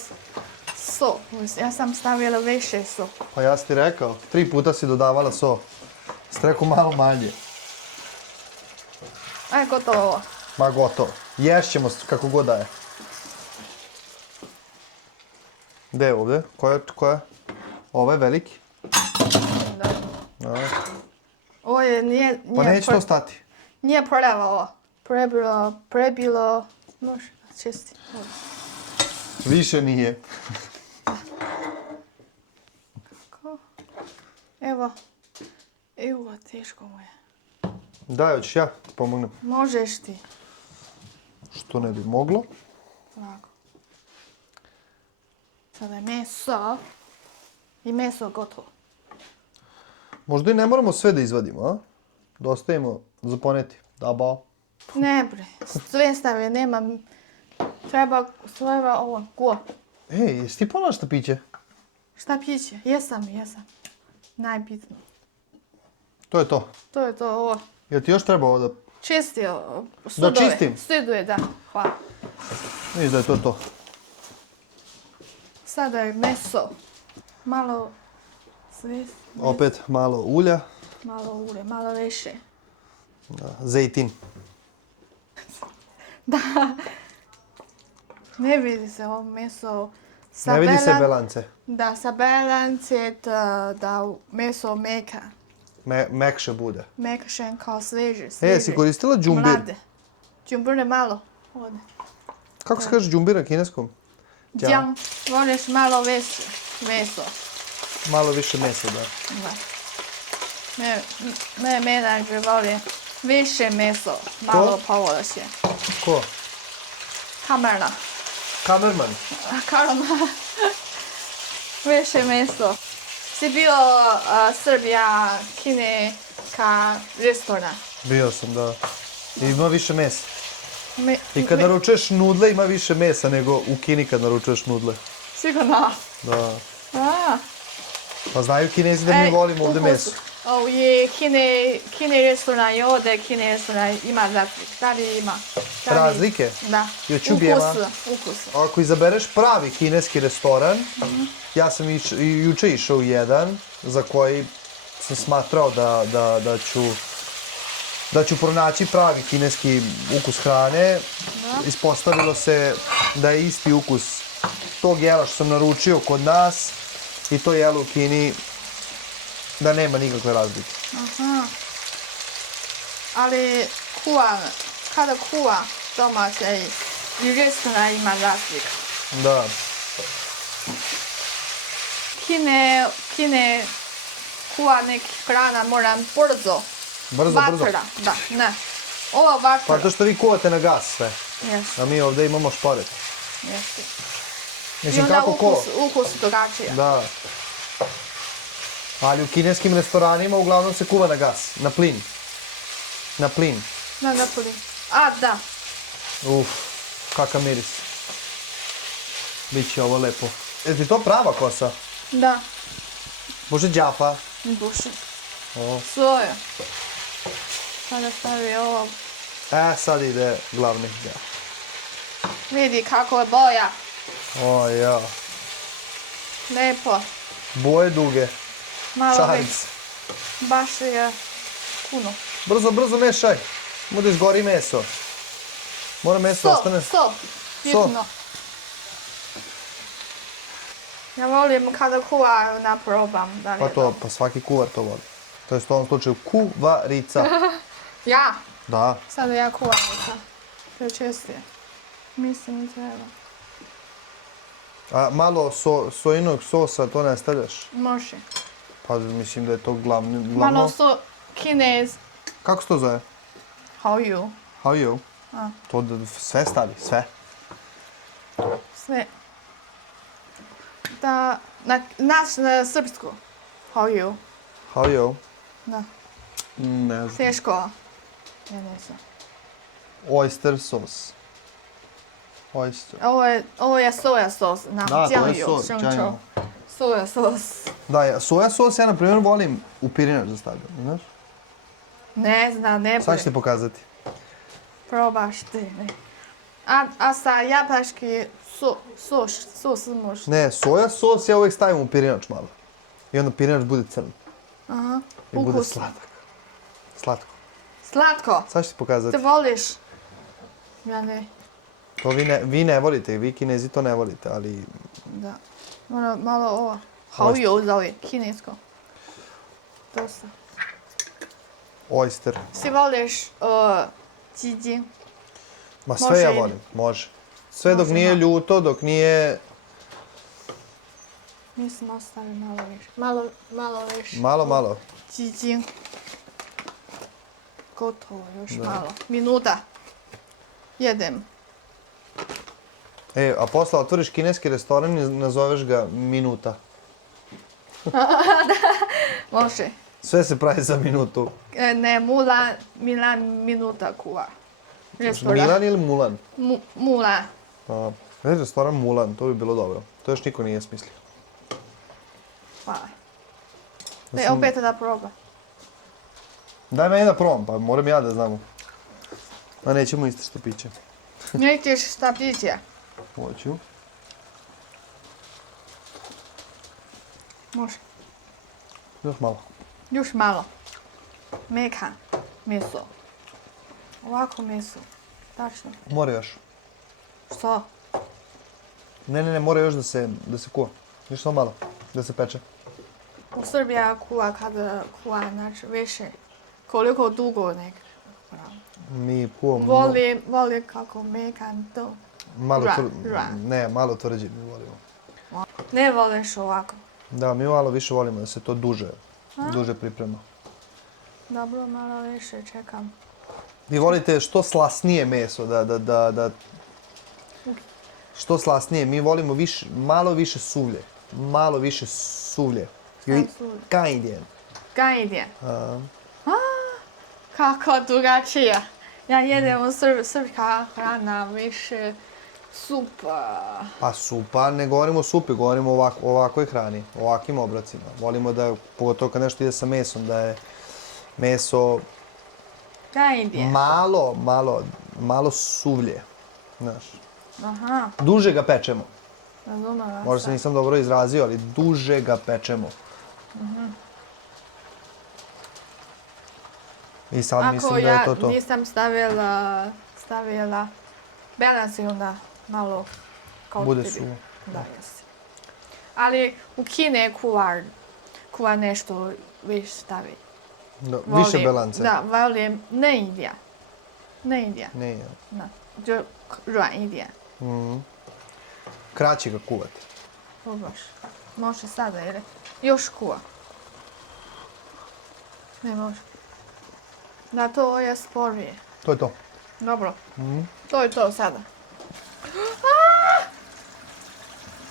so. Ja sam stavila više so. Pa ja sam ti rekao, 3 puta si dodavala so. Ste rekao malo manje. Aj, gotovo. Ma gotovo. Ješćemo kako god daje. Gde je ovdje? Koja? Ovo je veliki. Da. Da. Ovo je, nije Pa neće to stati. Nije prljava ovo. Prebilo, može čisti. Više nije. Kako? Evo. Evo, teško mu je. Daj, hoćeš ja pomognem. Možeš ti. Što ne bi moglo. Ovako. Sada je meso. I meso gotovo. Možda i ne moramo sve da izvadimo, a? Da ostavimo za poneti. Da, ba. Ne bre, sve stavi, nema. Treba ovo, go. Ej, jesi ti ponela šta piće? Šta piće? Jesam. Najbitno. To je to. To je to, ovo. Jel ti još treba ovo da... Čistio. Sudove. Da čistim? Suduje, da. Hvala. Vidiš da je to to. Sada je meso. Malo sve. Opet malo ulja. Malo ulje, malo više. Zejtin. Da. Ne vidi se ovo meso. Ne vidi se belance. Da, sa belance da meso meka. Mekše bude. Mekšen kao sveže. Si koristila džumbir? Mlade. Džumbir je malo. Ovdje. Kako se kaže džumbir na kineskom? Djang. Voliš malo više meso. Malo više mesa, da. Da. Ne, menadžer voli više meso. Malo povrće. Ko? Kamerna. Kamerman. Karma. Više meso. Si bio Srbija, Kine, ka restoran. Bio sam, da. I ima više mesa. I kad naručuješ nudle ima više mesa nego u Kini kad naručuješ nudle. Sigurno. Da. A. Pa znaju Kinezi da mi volimo ovdje meso. Ovo je Kine restoran i ovdje Kine restoran ima razlike. Da li ima? Razlike? Da. Jo čubijema. Ukus. Ako izabereš pravi kineski restoran, ja sam juče išao u jedan za koji sam smatrao da ću pronaći pravi kineski ukus hrane. Ispostavilo se da je isti ukus tog jela što sam naručio kod nas i to jelo u Kini da nema nikakve razlike. Aha. Ali kada kuva domaće i restoran ima razlika. Da. Kine kuva neki hrana mora brzo. Brzo. Vatra, da, ne. Ova vatra. Pa to što vi kuvate na gas sve, Jeste, a mi ovdje imamo šporet. jeste. I Mislim, onda kako ko? ukus drugačija. Da. Ali u kineskim restoranima uglavnom se kuva na gas, na plin. Na plin. Na Napoli. A, da. Kakav miris. Biće ovo lepo. Je ti to prava kosa? Da. Može džafa? Buši. O. Svoje. Sada stavi ovo. Sad ide glavni džaf. Vidi kako je boja. O, ja. Lepo. Boje duge. Malo Šalim već. se. Baš je puno. Brzo mešaj. Mu da izgori meso. Mora meso ostane. So, bitno. Ja volim kada kuva da probam. Da li Pa je to, dobro. pa svaki kuvar to voli. To je u ovom slučaju kuvarica. Ja, Da. sada ja kuvam sad. To je čestije. Mislim treba. A malo sojinog sosa to ne stavljaš? Može. Pa mislim da je to glavno. Malo kinez. Kako se to zove? How you? How you? A. To sve stavi, sve. Sve. Da, na srpsku. How you? How you? Da. Ne znam. Teško. Ja ne znam. Oyster sos. Oyster. Ovo je soja sos. Na Da, to je酱油 sos, 生 酱油 抽。Soja sos. Da, soja sos ja na primjer volim u pirinač da stavljam, znaš? Ne znam, ne Sad ću bude. ti pokazati. Probaš ti. Ne. A sa japački sos može. Ne, soja sos ja uvijek stavim u pirinač malo. I onda pirinač bude crn. Aha. I bude Ukusno. sladak. Slatko. Slatko. Sad ću ti pokazati. Te voliš? Ja ne. To vi ne volite, vi Kinezi to ne volite, ali Da. Mora malo ovo. How zove, kinesko. Dosta. oyster. Si voliš jijing? Ma sve Može ja ili? volim, može. Sve dok Može, nije da. ljuto, dok nije Mislim ostavi malo više. Malo više. malo. Jijing. Gotovo, još malo. Minuta. Jedem. A posle otvoriš kineski restoran i nazoveš ga Minuta. Može. Sve se pravi za minutu. Ne, Milan minuta kuva. Restoran. Milan ili Mulan? Mulan. Restoran Mulan, to bi bilo dobro. To još niko nije smislio. Hvala. Ne, opet da proba. Daj meni da probam, pa moram ja da znamo. A nećemo isto što piće. Nećeš šta piće. Hoću. Može. Još malo. Još malo. Mekan. Meso. Ovako meso. Tačno. Mora još. Što? Ne, mora još da se kuva. Još samo malo, da se peče. U Srbija kuva kada kuva, znači više. Koliko dugo nek. Mi kuvamo Voli kako mekan to. malo Ran. Ne, malo tvrđi mi volimo. Ne voliš ovako. Da, mi malo više volimo da se to duže priprema. Dobro, malo više čekam. Vi volite što slasnije meso, da što slasnije. Mi volimo malo više suvlje. Malo više suvlje. suvlje? Kajndjen. Kajndjen. Kako drugačije. Ja jedem srpska hrana, više supa. Pa supa, ne govorimo o supi, govorimo o ovakvoj hrani, o ovakvim obrocima. Volimo da, pogotovo kad nešto ide sa mesom, da je meso Kajndjen. malo suvlje. Znaš. Aha, Duže ga pečemo. razumela Možda se sam. nisam dobro izrazio, ali duže ga pečemo. I sad mislim Ako da je to to. ja nisam stavila balans i onda malo kao Bude tebi. suvo. Da, jesi. Ali u Kine kuva nešto više stavi. Da, više belance. Da, volim 嫩一点。嫩一点。 Ne, 那就软一点。 kraće ga kuvati. Probaš. Može sada ili još kuva. Ne može. Da, to je sporije. To je to. Dobro. To je to sada.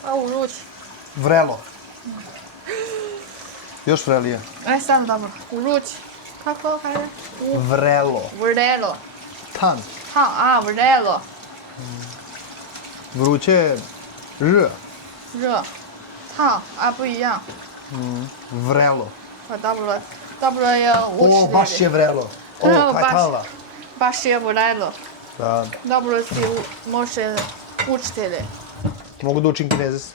Au, ruči. Vrelo. Još vrelije. Sam dobro. U ruči. Kako kaže? Vrelo. Vrelo. Tan. Vrelo. Vruće je r. 热。烫不一样。 Vrelo. Pa dobro je učitelj. O, baš je vrelo. O, kaj tala. Baš je vrelo. Da. Dobro si može učitelje. Mogu da učim kinezes.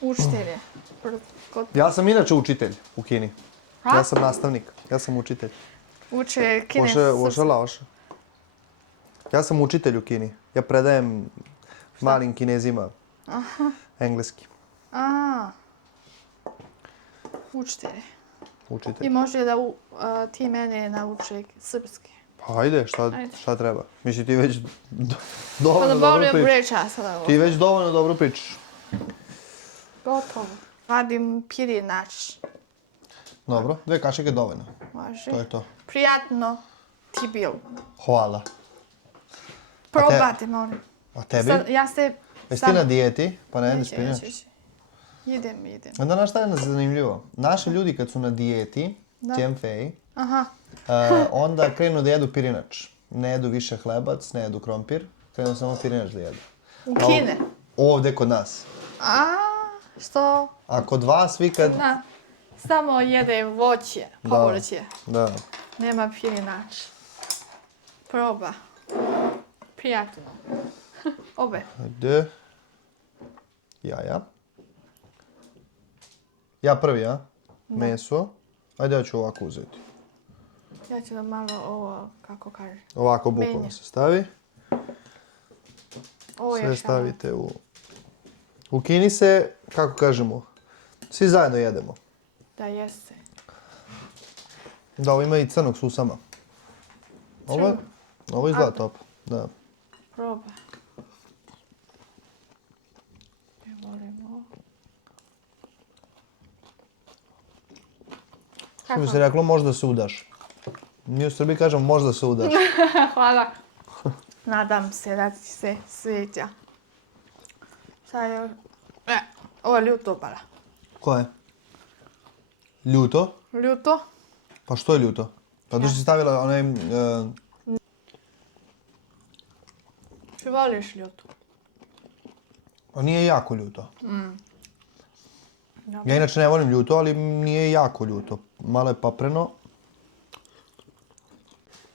Učitelje. Ja sam inače učitelj u Kini. A? Ja sam nastavnik. Ja sam učitelj. Uče 我是老师。Ja sam učitelj u Kini. Ja predajem malim Kinezima engleski. A, učitelj. I Učitelj. može da ti mene nauči srpski. Pa ajde, Ajde. šta treba? Mislim, ti već Pa dovoljno da dobro volim pričaš. priča sada. Ti već dovoljno dobro pričaš. Gotovo. Radim pirinač. Dobro, 2 kašike dovoljno. Može. To je to. Prijatno ti bilo. Hvala. Probati, molim. A tebi? Sad, ja se... Jesi ti na dijeti, pa ne jedeš Neće, spinjač? neće. Idem. Onda znaš šta je zanimljivo? Naši ljudi kad su na dijeti, Tianfei, Aha. onda krenu da jedu pirinač. Ne jedu više hlebac, ne jedu krompir, krenu samo pirinač da jedu. U Kine. Ovdje kod nas. A, što? A kod vas vi kad... Na, samo jede voće, povrće. Da. Nema pirinač. Proba. Prijatno. Obe. Ajde. Jaja. Ja prvi, a? Meso. Ajde, ja ću ovako uzeti. Ja ću da malo ovo, kako kaže. Ovako bukvalno Menje. se stavi. Ovo je Sve šta? stavite u... U Kini se, kako kažemo, svi zajedno jedemo. Da jeste. Da, ovo ima i crnog susama. Ovo izgleda top. Da. Proba. Ne volimo. Što bi se reklo, možda se udaš. Mi u Srbiji kažemo možda se udaš. Hvala. Nadam se da ti se sviđa. Sad je... ovo je ljuto bara. Ko je? Ljuto? Ljuto? Pa što je ljuto? Pa tu si stavila onaj... Ti voliš ljuto? Pa nije jako ljuto. Dobro. Ja inače ne volim ljuto, ali nije jako ljuto. Malo je papreno.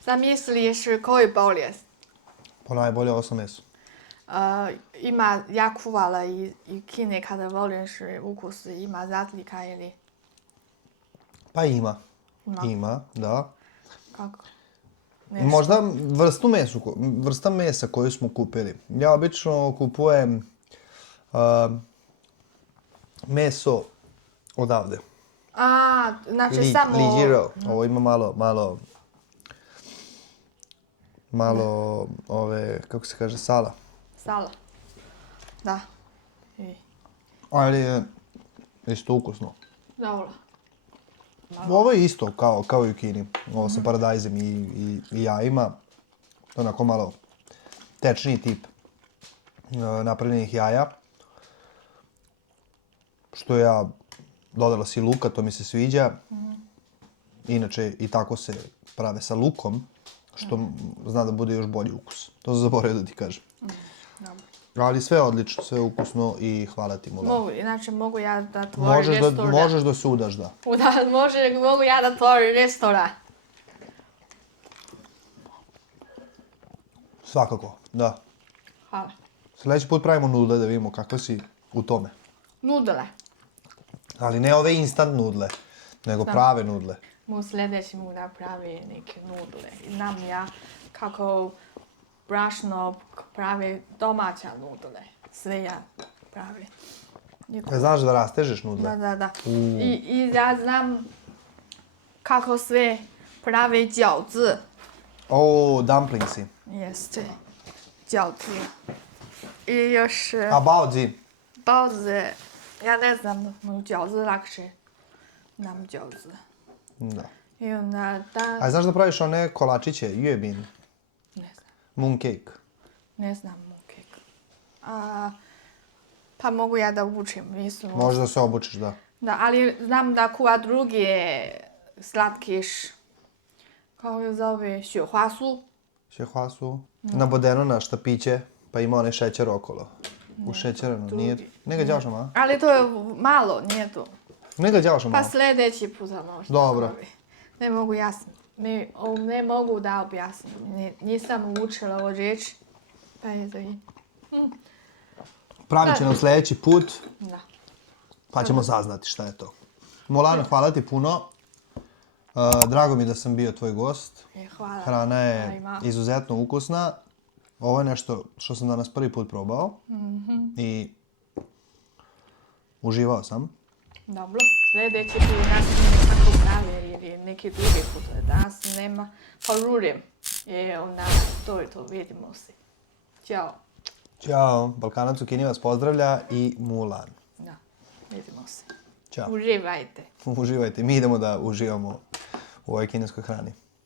Zamisliš koji bolest? Pa najbolje ovo sa meso. Ima, ja kuvala i Kine kada voliš ukus, ima razlika ili Pa ima. Ima, da. kako? Nešto. Možda vrsta mesa koju smo kupili. Ja obično kupujem meso odavde. A, znači samo... Ligiro. Ovo ima malo ove, kako se kaže, sala. Sala. Da. I, Ali je isto ukusno. dobro. Ovo je isto kao i u Kini. Ovo sa paradajzem i jajima. Onako malo tečniji tip napravljenih jaja. Što ja dodala si luka, to mi se sviđa. Inače i tako se prave sa lukom, što zna da bude još bolji ukus. To sam zaboravio da ti kažem. Dobro. Ali sve je odlično, sve je ukusno i hvala ti Mulan. Mogu ja da tvorim restoran. Možeš da se udaš, da. Da, mogu ja da tvorim restoran. Svakako, da. Hvala. Sljedeći put pravimo nudle da vidimo kakve si u tome. Nudle. Ali ne ove instant nudle, nego prave nudle. Sljedeći mogu da pravi neke nudle. Znam ja kako brašno pravi domaća nudle. Sve ja pravi. Znaš da rastežeš nudle? Da. I ja znam kako sve pravi饺子. O, dumplingsi. Jeste.饺子. I još A baozi? baozi. Ja ne znam,饺子lakše. Nam饺子. Da. I onda da... A znaš da praviš one kolačiće, yuebin, Ne znam. mooncake? Ne znam mooncake. Pa mogu ja da učim. Možda se obučiš, da. Da, ali znam da kuva drugi slatkiš. Kako je zove? Šuhvasu. Šehuasu. Nabodeno na štapiće, pa ima onaj šećer okolo. Ušećereno, nije... Ne ga đavaš malo? Ali to je malo, nije to. Ne ga đavaš Pa malo? sljedeći puta možda. Dobro. Ne mogu jasno. Ne mogu da objasnim. Nisam učila ovo riječ. Pa je to i... Pravit će nam sljedeći put, Da. pa ćemo saznati šta je to. Molano, hvala ti puno. Drago mi da sam bio tvoj gost. Hvala. Hrana je Ima. izuzetno ukusna Ovo je nešto što sam danas prvi put probao i uživao sam. Dobro, sljedeći put nas nema tako prave jer je neki drugi put. Danas nema, pa žurim. Onda to je to, vidimo se. Ćao. Ćao, Balkanac u Kini vas pozdravlja i Mulan. Da, vidimo se. Ćao. Uživajte. Uživajte, mi idemo da uživamo u ovoj kineskoj hrani.